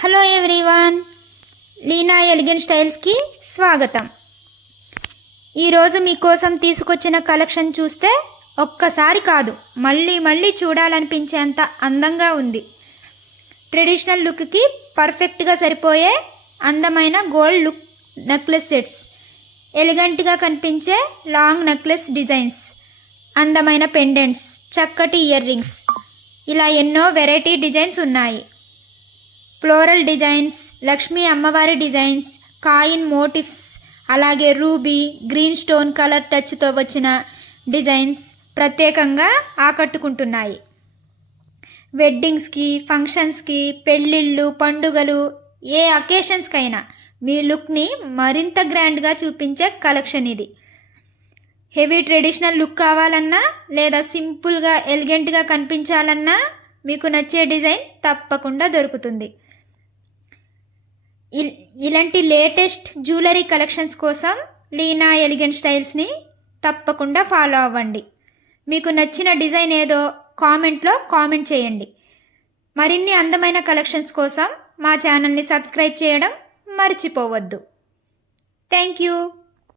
Hello everyone, Leena elegant స్టైల్స్కి స్వాగతం. ఈరోజు మీకోసం తీసుకొచ్చిన కలెక్షన్ చూస్తే ఒక్కసారి కాదు మళ్ళీ మళ్ళీ చూడాలనిపించేంత అందంగా ఉంది. ట్రెడిషనల్ లుక్కి పర్ఫెక్ట్గా సరిపోయే అందమైన గోల్డ్ లుక్ నెక్లెస్ సెట్స్, ఎలిగెంట్గా కనిపించే లాంగ్ నెక్లెస్ డిజైన్స్, అందమైన పెండెంట్స్, చక్కటి ఇయర్ రింగ్స్, ఇలా ఎన్నో వెరైటీ డిజైన్స్ ఉన్నాయి. ఫ్లోరల్ డిజైన్స్, లక్ష్మీ అమ్మవారి డిజైన్స్, కాయిన్ మోటివ్స్, అలాగే రూబీ, గ్రీన్ స్టోన్ కలర్ టచ్తో వచ్చిన డిజైన్స్ ప్రత్యేకంగా ఆకట్టుకుంటున్నాయి. వెడ్డింగ్స్కి, ఫంక్షన్స్కి, పెళ్ళిళ్ళు, పండుగలు, ఏ అకేషన్స్కైనా మీ లుక్ని మరింత గ్రాండ్గా చూపించే కలెక్షన్ ఇది. హెవీ ట్రెడిషనల్ లుక్ కావాలన్నా లేదా సింపుల్గా ఎలిగెంట్గా కనిపించాలన్నా మీకు నచ్చే డిజైన్ తప్పకుండా దొరుకుతుంది. ఇలాంటి లేటెస్ట్ జ్యువెలరీ కలెక్షన్స్ కోసం లీనా ఎలిగెంట్ స్టైల్స్ని తప్పకుండా ఫాలో అవ్వండి. మీకు నచ్చిన డిజైన్ ఏదో కామెంట్లో కామెంట్ చేయండి. మరిన్ని అందమైన కలెక్షన్స్ కోసం మా ఛానల్ని సబ్స్క్రైబ్ చేయడం మర్చిపోవద్దు. Thank you.